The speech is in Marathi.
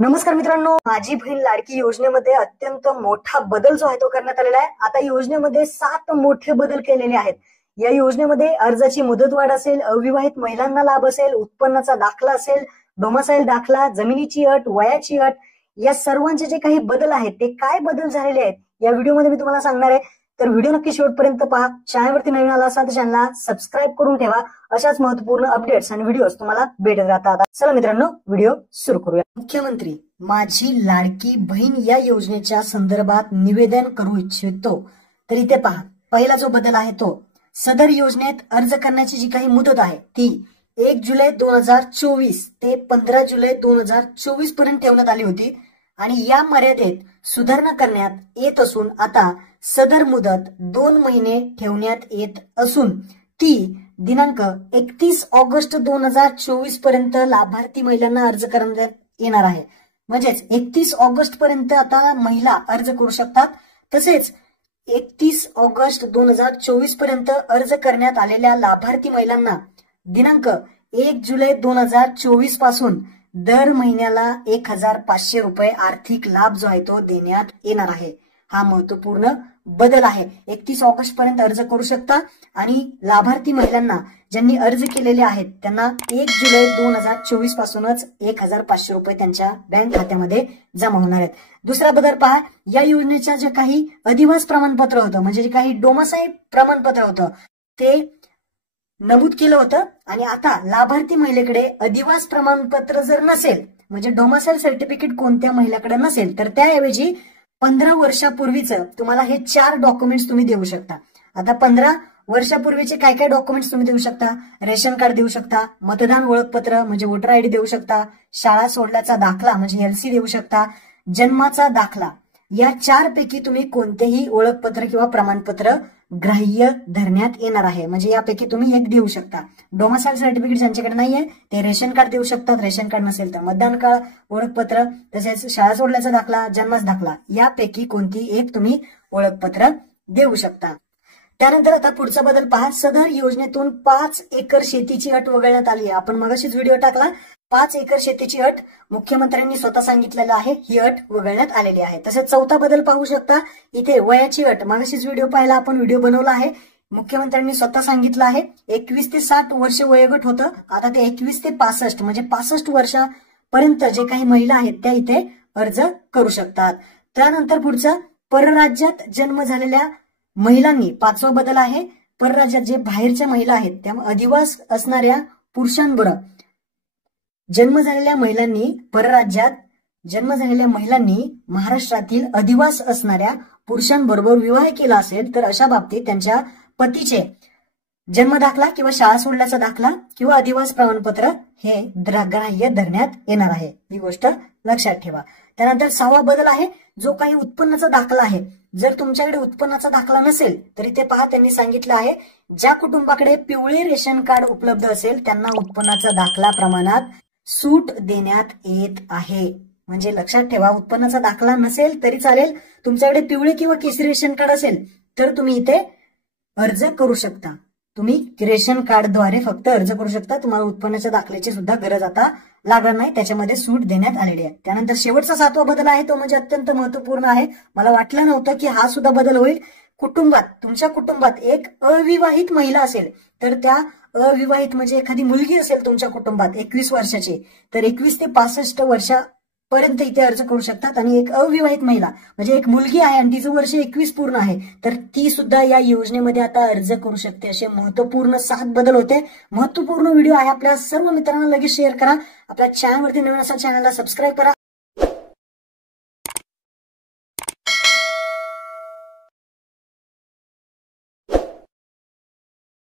नमस्कार मित्रांनो, माझी बहीण लाडकी योजनेमध्ये अत्यंत मोठा बदल जो आहे तो करण्यात आलेला आहे। आता योजनेमध्ये 7 मोठे बदल केलेले आहेत। या योजनेमध्ये अर्जाची मुदतवाढ असेल, अविवाहित महिलांना लाभ असेल, उत्पन्नाचा दाखला असेल, डोमासाईल दाखला, जमिनीची अट, वयाची अट, या सर्वांचे जे काही बदल आहेत ते काय बदल झालेले आहेत या व्हिडिओमध्ये मी तुम्हाला सांगणार आहे। तर व्हिडिओ नक्की शेवटपर्यंत पहा। चॅनलवरती नवीन आला असाल तर चॅनलला सबस्क्राईब करून ठेवा। अशाच महत्त्वपूर्ण अपडेट्स आणि व्हिडिओज तुम्हाला भेटत राहतात। चला मित्रांनो, व्हिडिओ सुरू करूया। मुख्यमंत्री माझी लाडकी बहीण या योजनेच्या संदर्भात निवेदन करू इच्छितो। तर इथे पहा, पहिला जो बदल आहे तो सदर योजनेत अर्ज करण्याची जी काही मुदत आहे ती 1 जुलै 2024 ते 15 जुलै 2024 पर्यंत ठेवण्यात आली होती आणि या मर्यादेत सुधारणा करण्यात येत असून आता सदर मुदत 2 महिने ठेवण्यात येत असून ती दिनांक 31 ऑगस्ट 2024 पर्यंत लाभार्थी महिलांना अर्ज करण्यात येणार आहे। म्हणजेच 31 ऑगस्ट पर्यंत आता महिला अर्ज करू शकतात। तसेच 31 ऑगस्ट 2024 पर्यंत अर्ज करण्यात आलेल्या लाभार्थी महिलांना दिनांक 1 जुलै 2024 पासून दर महिन्याला 1500 रुपये आर्थिक लाभ जो आहे तो देण्यात येणार आहे। हा महत्वपूर्ण बदल आहे। 31 ऑगस्ट पर्यंत अर्ज करू शकता आणि लाभार्थी महिलांना ज्यांनी अर्ज केलेले आहेत त्यांना 1 जुलै 2024 पासूनच 1500 रुपये त्यांच्या बँक खात्यामध्ये जमा होणार आहेत। दुसरा बदल पहा, या योजनेच्या जे काही अधिवास प्रमाणपत्र होतं म्हणजे जे काही डोमासाईल प्रमाणपत्र होतं ते नमूद केलं होतं आणि आता लाभार्थी महिलेकडे अधिवास प्रमाणपत्र जर नसेल म्हणजे डोमासाईल सर्टिफिकेट कोणत्या महिलेकडे नसेल तर त्याऐवजी 15 वर्षापूर्वीच तुम्हाला हे 4 डॉक्युमेंट्स तुम्ही देऊ शकता। आता 15 वर्षापूर्वीचे काय काय डॉक्युमेंट्स तुम्ही देऊ शकता? रेशन कार्ड देऊ शकता, मतदान ओळखपत्र म्हणजे वोटर आयडी देऊ शकता, शाळा सोडल्याचा दाखला म्हणजे एलसी देऊ शकता, जन्माचा दाखला। या 4 पैकी तुम्ही कोणतेही ओळखपत्र किंवा प्रमाणपत्र ग्राह्य धरण्यात येणार आहे। म्हणजे यापैकी तुम्ही एक देऊ शकता। डोमासाईल सर्टिफिकेट ज्यांच्याकडे नाहीये ते रेशन कार्ड देऊ शकतात, रेशन कार्ड नसेल तर मतदान कार्ड, ओळखपत्र, तसेच शाळा सोडल्याचा दाखला, जन्माचा दाखला, यापैकी कोणती एक तुम्ही ओळखपत्र देऊ शकता। त्यानंतर आता पुढचा बदल पहा, सदर योजनेतून 5 एकर शेतीची अट वगळण्यात आली आहे। आपण मगाशीच व्हिडिओ टाकला, 5 एकर शेतीची अट मुख्यमंत्र्यांनी स्वतः सांगितलेलं आहे, ही अट वगळण्यात आलेली आहे। तसेच चौथा बदल पाहू शकता, इथे वयाची अट, मगाशीच व्हिडिओ पाहिला आपण, व्हिडिओ बनवला आहे, मुख्यमंत्र्यांनी स्वतः सांगितलं आहे 21 ते 60 वर्ष वयोगट होतं, आता ते 21 ते 65 म्हणजे 65 वर्षापर्यंत जे काही महिला आहेत त्या इथे अर्ज करू शकतात। त्यानंतर पुढचा, परराज्यात जन्म झालेल्या महिलांनी, 5वा बदल आहे, परराज्यात जे बाहेरच्या महिला आहेत त्या अधिवास असणाऱ्या पुरुषांबरोबर जन्म झालेल्या महिलांनी, परराज्यात जन्म झालेल्या महिलांनी महाराष्ट्रातील अधिवास असणाऱ्या पुरुषांबरोबर विवाह केला असेल तर अशा बाबतीत त्यांच्या पतीचे जन्म दाखला किंवा शाळा सोडल्याचा दाखला किंवा अधिवास प्रमाणपत्र हे ग्राह्य धरण्यात येणार आहे। ही गोष्ट लक्षात ठेवा। त्यानंतर 6वा बदल आहे, जो काही उत्पन्नाचा दाखला आहे, जर तुमच्याकडे उत्पन्नाचा दाखला नसेल तर इथे पहा त्यांनी सांगितलं आहे, ज्या कुटुंबाकडे पिवळे रेशन कार्ड उपलब्ध असेल त्यांना उत्पन्नाचा दाखला प्रमाणात सूट देण्यात येत आहे। म्हणजे लक्षात ठेवा, उत्पन्नाचा दाखला नसेल तरी चालेल, तुमच्याकडे पिवळे किंवा केसरी रेशन कार्ड असेल तर तुम्ही इथे अर्ज करू शकता। तुम्ही रेशन कार्डद्वारे फक्त अर्ज करू शकता, तुम्हाला उत्पन्नाच्या दाखल्याची सुद्धा गरज आता लागणार नाही, त्याच्यामध्ये सूट देण्यात आलेली आहे। त्यानंतर शेवटचा 7वा बदल आहे तो म्हणजे अत्यंत महत्वपूर्ण आहे, मला वाटलं नव्हतं की हा सुद्धा बदल होईल। कुटुंबात, तुमच्या कुटुंबात एक अविवाहित महिला असेल तर त्या अविवाहित म्हणजे एखादी मुलगी असेल तुमच्या कुटुंबात 21 वर्षाची तर 21 ते 65 वर्षापर्यंत इथे अर्ज करू शकतात। आणि एक अविवाहित महिला म्हणजे एक मुलगी आहे आणि तिचं वर्ष 21 पूर्ण आहे तर ती सुद्धा या योजनेमध्ये आता अर्ज करू शकते। असे महत्वपूर्ण 7 बदल होते। महत्वपूर्ण व्हिडिओ आहे, आपल्या सर्व मित्रांना लगेच शेअर करा। आपल्या चॅनलवरती नवीन असाल चॅनलला सबस्क्राईब करा।